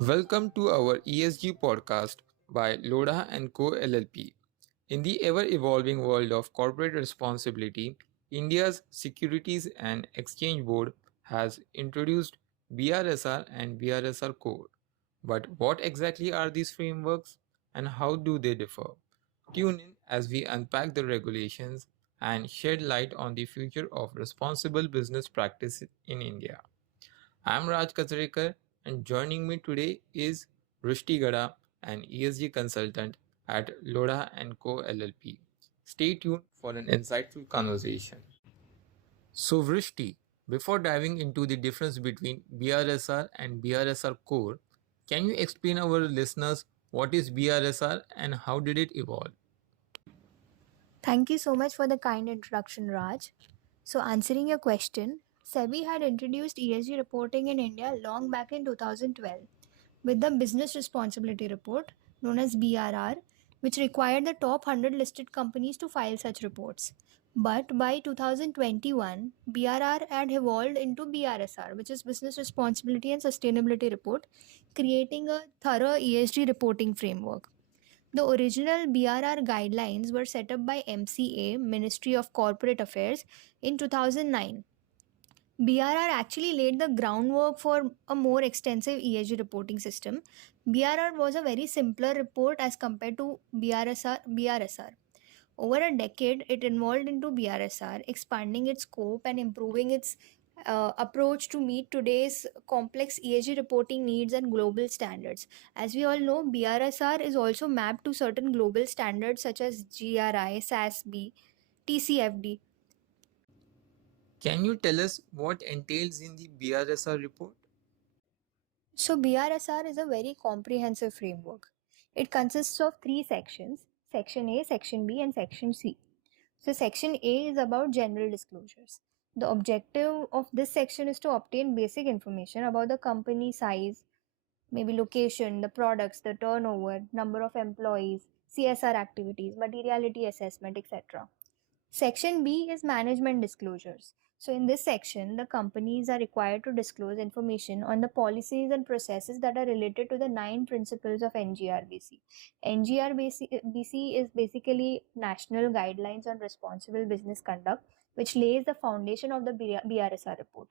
Welcome to our ESG podcast by Loda and Co LLP. In the ever evolving world of corporate responsibility, India's Securities and Exchange Board has introduced BRSR and BRSR Core. But what exactly are these frameworks and how do they differ? Tune in as we unpack the regulations and shed light on the future of responsible business practice in India. I'm Raj Kachrekar, and joining me today is Vrishti Gada, an ESG consultant at Loda and Co LLP. Stay tuned for an insightful conversation. So, Vrishti, before diving into the difference between BRSR and BRSR Core, can you explain our listeners what is BRSR and how did it evolve? Thank you so much for the kind introduction, Raj. So, answering your question, SEBI had introduced ESG reporting in India long back in 2012 with the Business Responsibility Report, known as BRR, which required the top 100 listed companies to file such reports. But by 2021, BRR had evolved into BRSR, which is Business Responsibility and Sustainability Report, creating a thorough ESG reporting framework. The original BRR guidelines were set up by MCA, Ministry of Corporate Affairs, in 2009. BRR actually laid the groundwork for a more extensive ESG reporting system. BRR was a very simpler report as compared to BRSR. Over a decade, it evolved into BRSR, expanding its scope and improving its approach to meet today's complex ESG reporting needs and global standards. As we all know, BRSR is also mapped to certain global standards such as GRI, SASB, TCFD. Can you tell us what entails in the BRSR report? So, BRSR is a very comprehensive framework. It consists of three sections: Section A, Section B, and Section C. So, Section A is about general disclosures. The objective of this section is to obtain basic information about the company size, maybe location, the products, the turnover, number of employees, CSR activities, materiality assessment, etc. Section B is management disclosures. So, in this section, the companies are required to disclose information on the policies and processes that are related to the 9 principles of NGRBC. NGRBC is basically National Guidelines on Responsible Business Conduct, which lays the foundation of the BRSR report.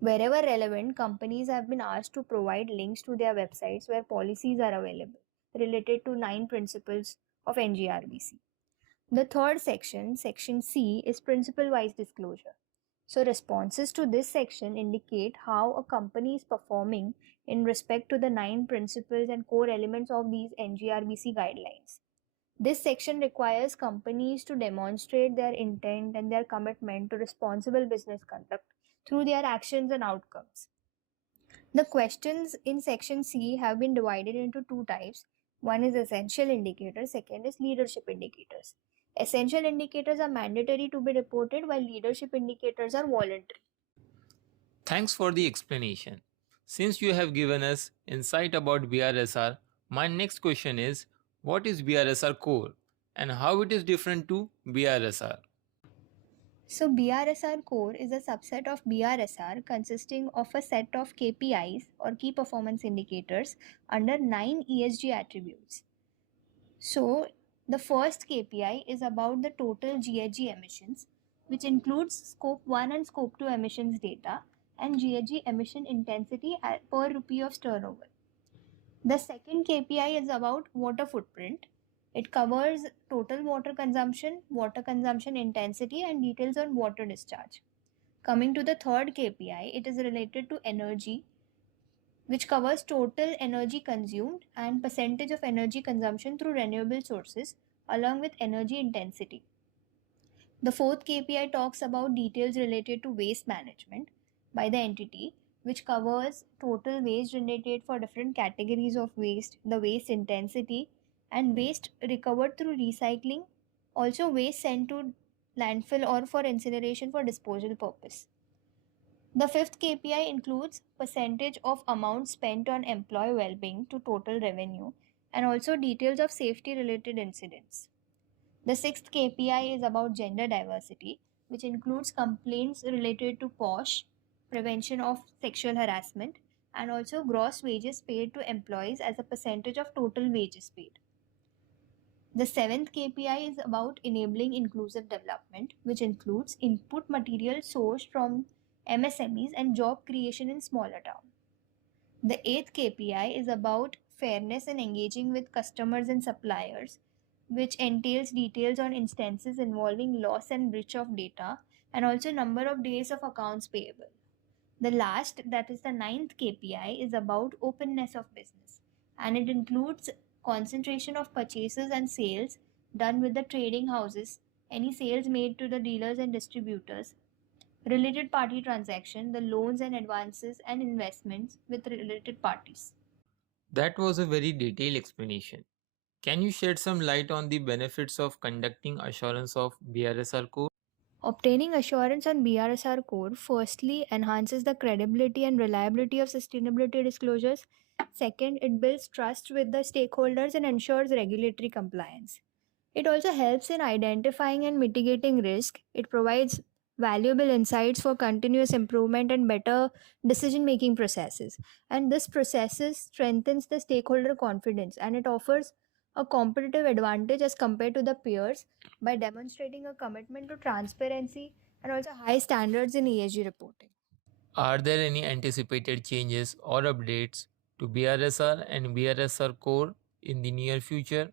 Wherever relevant, companies have been asked to provide links to their websites where policies are available related to 9 principles of NGRBC. The third section, Section C, is principle-wise disclosure. So responses to this section indicate how a company is performing in respect to the 9 principles and core elements of these NGRBC guidelines. This section requires companies to demonstrate their intent and their commitment to responsible business conduct through their actions and outcomes. The questions in section C have been divided into two types. One is essential indicators, second is leadership indicators. Essential indicators are mandatory to be reported while leadership indicators are voluntary. Thanks for the explanation. Since you have given us insight about BRSR, my next question is what is BRSR core and how it is different to BRSR? So BRSR core is a subset of BRSR consisting of a set of KPIs or key performance indicators under 9 ESG attributes. So the first KPI is about the total GHG emissions, which includes scope 1 and scope 2 emissions data and GHG emission intensity per rupee of turnover. The second KPI is about water footprint. It covers total water consumption intensity, and details on water discharge. Coming to the third KPI, it is related to energy, which covers total energy consumed and percentage of energy consumption through renewable sources, along with energy intensity. The fourth KPI talks about details related to waste management by the entity, which covers total waste generated for different categories of waste, the waste intensity, and waste recovered through recycling, also waste sent to landfill or for incineration for disposal purpose. The fifth KPI includes percentage of amount spent on employee well-being to total revenue and also details of safety related incidents. The sixth KPI is about gender diversity, which includes complaints related to POSH, prevention of sexual harassment, and also gross wages paid to employees as a percentage of total wages paid. The seventh KPI is about enabling inclusive development, which includes input material sourced from MSMEs and job creation in smaller towns. The eighth KPI is about fairness and engaging with customers and suppliers, which entails details on instances involving loss and breach of data and also number of days of accounts payable. The last, that is the ninth KPI, is about openness of business, and it includes concentration of purchases and sales done with the trading houses, any sales made to the dealers and distributors, related party transaction, the loans and advances and investments with related parties. That was a very detailed explanation. Can you shed some light on the benefits of conducting assurance of BRSR code? Obtaining assurance on BRSR Core firstly enhances the credibility and reliability of sustainability disclosures. Second, it builds trust with the stakeholders and ensures regulatory compliance. It also helps in identifying and mitigating risk. It provides valuable insights for continuous improvement and better decision making processes. And this processes strengthens the stakeholder confidence, and it offers a competitive advantage as compared to the peers by demonstrating a commitment to transparency and also high standards in ESG reporting. Are there any anticipated changes or updates to BRSR and BRSR core in the near future?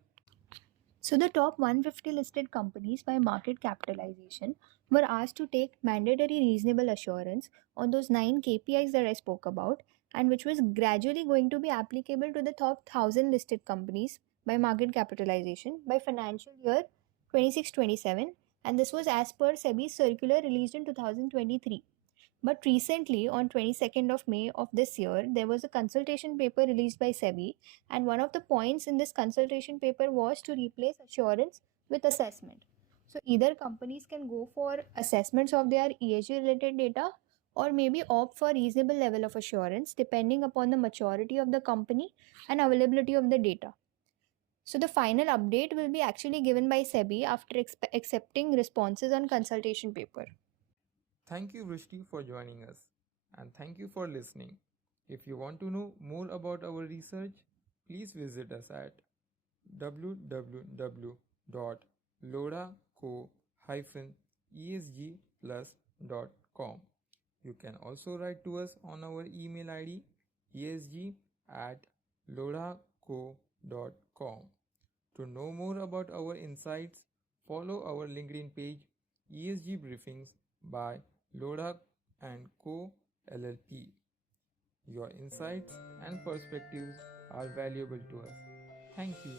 So, the top 150 listed companies by market capitalization were asked to take mandatory reasonable assurance on those 9 KPIs that I spoke about, and which was gradually going to be applicable to the top 1000 listed companies by market capitalization by financial year 26-27. And this was as per SEBI's circular released in 2023. But recently, on 22nd of May of this year, there was a consultation paper released by SEBI, and one of the points in this consultation paper was to replace assurance with assessment. So either companies can go for assessments of their ESG related data or maybe opt for reasonable level of assurance depending upon the maturity of the company and availability of the data. So the final update will be actually given by SEBI after accepting responses on consultation paper. Thank you, Vrishti, for joining us, and thank you for listening. If you want to know more about our research, please visit us at www.lodaco-esgplus.com. You can also write to us on our email ID esg@lodaco.com. To know more about our insights, follow our LinkedIn page ESG Briefings by Loda and Co. LLP. Your insights and perspectives are valuable to us. Thank you.